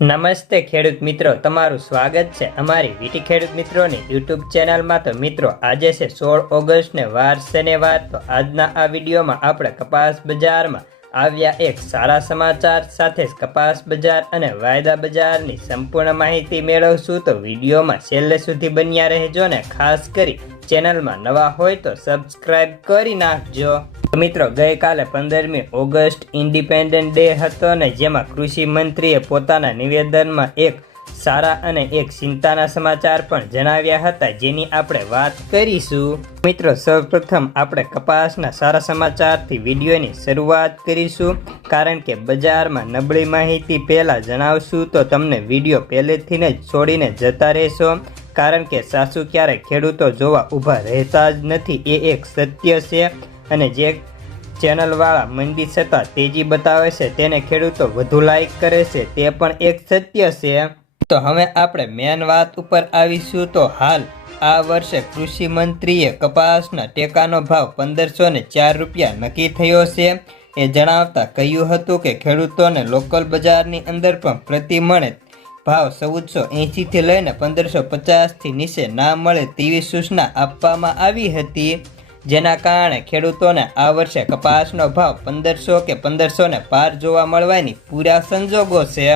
નમસ્તે ખેડૂત મિત્રો, તમારું સ્વાગત છે અમારી વીટી ખેડૂત મિત્રોની યુટ્યુબ ચેનલમાં। તો મિત્રો, આજે છે 16 ઓગસ્ટને વાર શનિવાર। તો આજના આ વિડીયોમાં આપણે કપાસ બજારમાં આવ્યા એક સારા સમાચાર સાથે જ કપાસ બજાર અને વાયદા બજારની સંપૂર્ણ માહિતી મેળવશું। તો વિડીયોમાં છેલ્લે સુધી બન્યા રહેજો ને ખાસ કરી ચેનલમાં નવા હોય તો સબસ્ક્રાઇબ કરી નાખજો। મિત્રો, ગઈકાલે 15મી ઓગસ્ટ ઇન્ડિપેન્ડન્ટ ડે હતો ને જેમાં કૃષિ મંત્રીએ પોતાના નિવેદનમાં એક સારા અને એક ચિંતાના સમાચાર પણ જણાવ્યા હતા, જેની આપણે વાત કરીશું। મિત્રો, સૌપ્રથમ આપણે કપાસના સારા સમાચારથી વિડીયોની શરૂઆત કરીશું, કારણ કે બજારમાં નબળી માહિતી પહેલાં જણાવશું તો તમને વિડીયો પહેલેથી જ છોડીને જતા રહેશો, કારણ કે સાસુ ક્યારેય ખેડૂતો જોવા ઊભા રહેતા જ નથી, એ એક સત્ય છે। અને જે ચેનલવાળા મંદી છતાં તેજી બતાવે છે તેને ખેડૂતો વધુ લાઈક કરે છે, તે પણ એક સત્ય છે। તો હવે આપણે મેન વાત ઉપર આવીશું। તો હાલ આ વર્ષે કૃષિ મંત્રીએ કપાસના ટેકાનો ભાવ 1504 રૂપિયા નક્કી થયો છે। એ જણાવતા કહ્યું હતું કે ખેડૂતોને લોકલ બજારની અંદર પણ પ્રતિ મણ ભાવ 1480 થી લઈને 1550 થી નીચે ના મળે તેવી સૂચના આપવામાં આવી હતી, જેના કારણે ખેડૂતોને આ વર્ષે કપાસનો ભાવ 1500 કે 1500 પાર જોવા મળવાની પૂરા સંજોગો છે।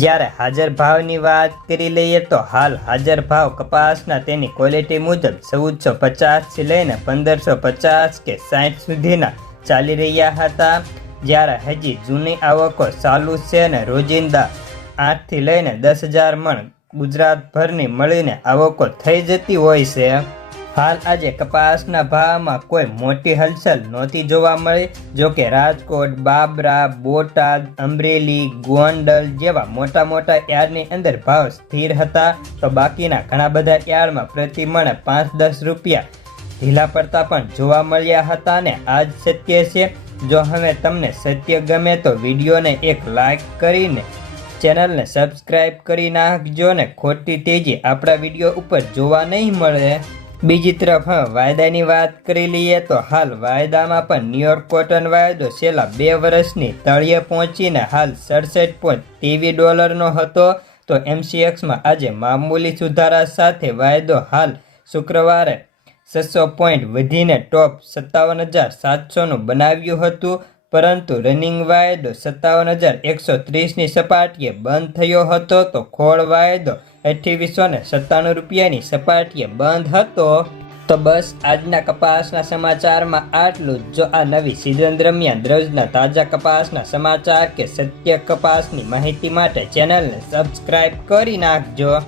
જ્યારે હાજર ભાવની વાત કરી લઈએ તો હાલ હાજર ભાવ કપાસના તેની ક્વોલિટી મુજબ 1450 થી લઈને 1550 કે 60 સુધીના ચાલી રહ્યા હતા, જ્યારે હજી જૂની આવકો ચાલુ છે અને રોજિંદા 8 થી લઈને 10,000 મણ ગુજરાતભરની મળીને આવકો થઈ જતી હોય છે। હાલ આજે કપાસના ભાવમાં કોઈ મોટી હલચલ નહોતી જોવા મળી, જોકે રાજકોટ, બાબરા, બોટાદ, અમરેલી, ગોંડલ જેવા મોટા યાર્ડની અંદર ભાવ સ્થિર હતા, તો બાકીના ઘણા બધા યાર્ડમાં પ્રતિ મણ 5-10 રૂપિયા ઢીલા પડતા પણ જોવા મળ્યા હતા ને આ જ સત્ય છે। જો હવે તમને સત્ય ગમે તો વિડીયોને એક લાઈક કરીને ચેનલને સબસ્ક્રાઇબ કરી નાખજો ને ખોટી તેજી આપણા વિડીયો ઉપર જોવા નહીં મળે। બીજી તરફ વાયદાની વાત કરી લઈએ તો હાલ વાયદામાં પણ ન્યુયોર્ક કોટન વાયદો છેલ્લા 2 વર્ષની તળિયે પહોંચીને હાલ $67.23 હતો, તો MCXમાં આજે મામૂલી સુધારા સાથે વાયદો હાલ શુક્રવારે 600 પોઈન્ટ વધીને ટોપ 57,700 બનાવ્યું હતું, પરંતુ રનિંગ વાયદો 57,130ની સપાટીએ બંધ થયો હતો, તો ખોળ વાયદો 2897 રૂપિયાની સપાટીએ બંધ હતો। તો બસ આજના કપાસના સમાચારમાં આટલું જ। જો આ નવી સિઝન દરમિયાન રોજના તાજા કપાસના સમાચાર કે સત્ય કપાસની માહિતી માટે ચેનલને સબસ્ક્રાઇબ કરી નાખજો।